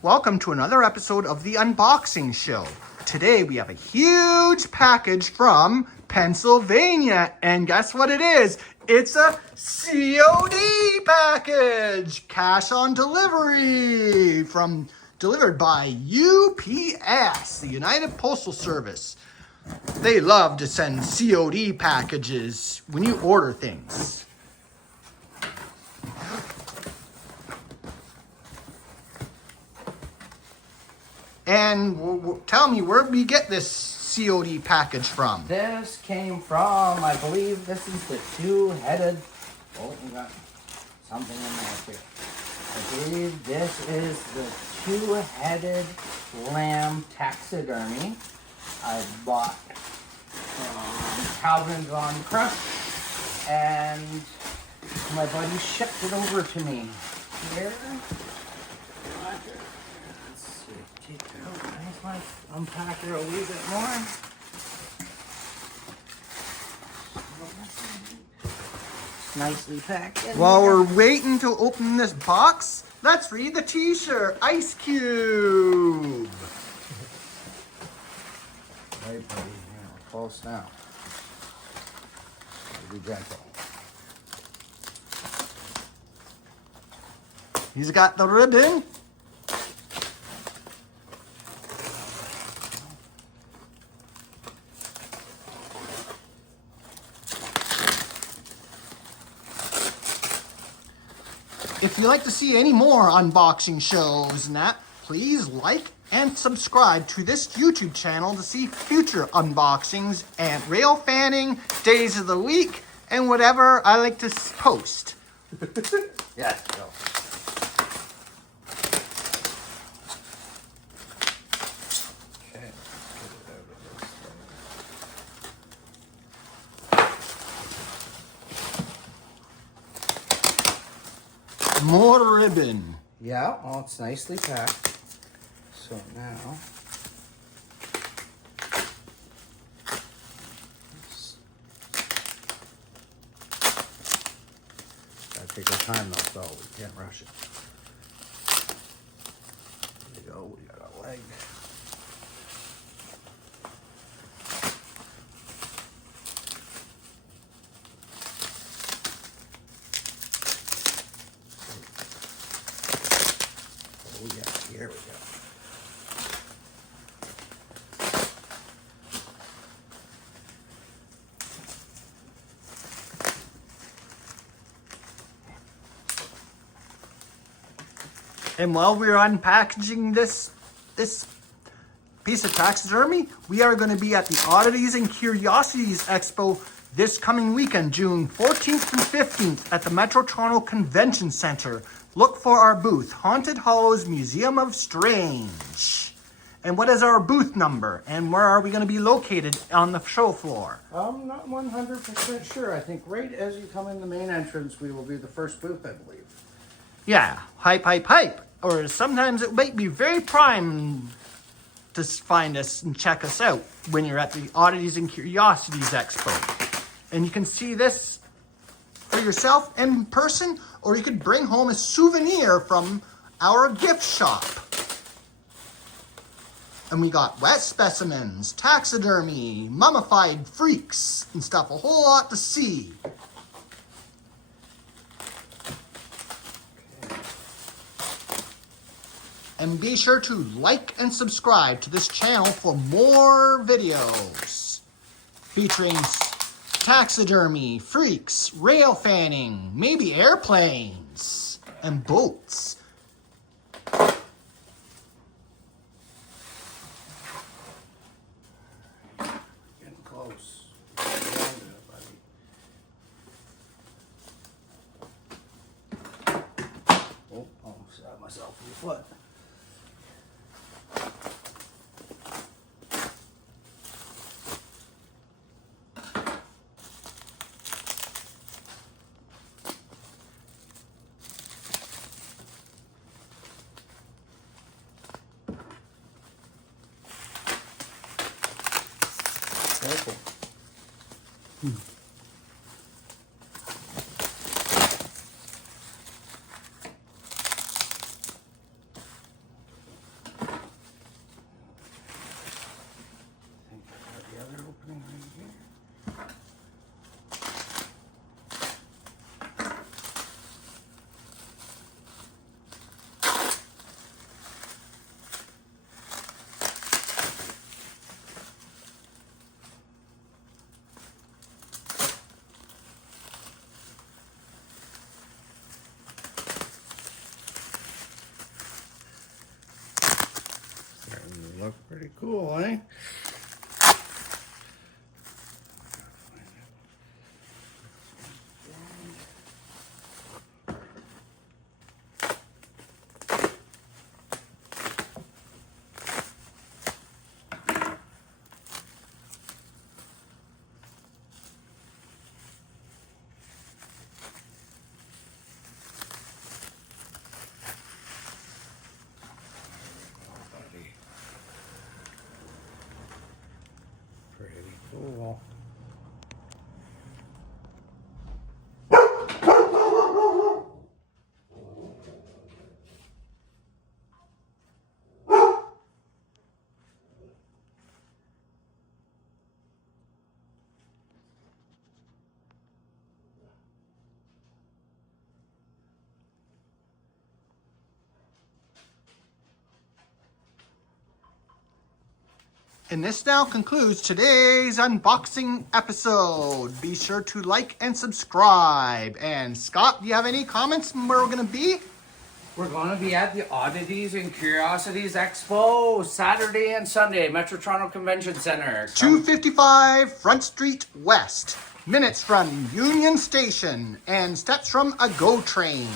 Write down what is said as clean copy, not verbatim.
Welcome to another episode of the Unboxing Show. Today we have a huge package from Pennsylvania, and guess what it is? It's a COD package, cash on delivery, delivered by UPS, the United Postal Service. They love to send COD packages when you order things. And tell me, where did we get this COD package from? This came from, I believe this is the two-headed, oh, we got something in there too. I believe this is the two-headed lamb taxidermy I bought from Calvin Von Crush, and my buddy shipped it over to me. Here. Let's unpack her a wee bit more. Nicely packed. While we're waiting to open this box, let's read the t-shirt. Ice Cube. Right, buddy. Yeah, we're close now. Be gentle. He's got the ribbon. If you'd like to see any more unboxing shows and that, please like and subscribe to this YouTube channel to see future unboxings and rail fanning, days of the week, and whatever I like to post. Yes, go. Okay, More ribbon. yeah, well, it's nicely packed. So now, gotta take our time though, so we can't rush it. There we go, we got a leg. Oh yeah, here we go. And while we're unpackaging this piece of taxidermy, we are going to be at the Oddities and Curiosities Expo this coming weekend, June 14th and 15th at the Metro Toronto Convention Centre. Look for our booth, Haunted Hollows Museum of Strange. And what is our booth number? And where are we going to be located on the show floor? I'm not 100% sure. I think right as you come in the main entrance, we will be the first booth, I believe. Yeah, hype, hype, hype. Or sometimes it might be very prime to find us and check us out when you're at the Oddities and Curiosities Expo. And you can see this for yourself in person, or you could bring home a souvenir from our gift shop. And we got wet specimens, taxidermy, mummified freaks, and stuff. A whole lot to see. And be sure to like and subscribe to this channel for more videos featuring taxidermy, freaks, rail fanning, maybe airplanes, and boats. Getting close. Oh, almost shot myself in the foot. Careful. look pretty cool, eh? Pretty cool. And this now concludes today's unboxing episode. Be sure to like and subscribe. And Scott, do you have any comments on where we're going to be? We're going to be at the Oddities and Curiosities Expo Saturday and Sunday, Metro Toronto Convention Center. 255 Front Street West. Minutes from Union Station and steps from a GO train.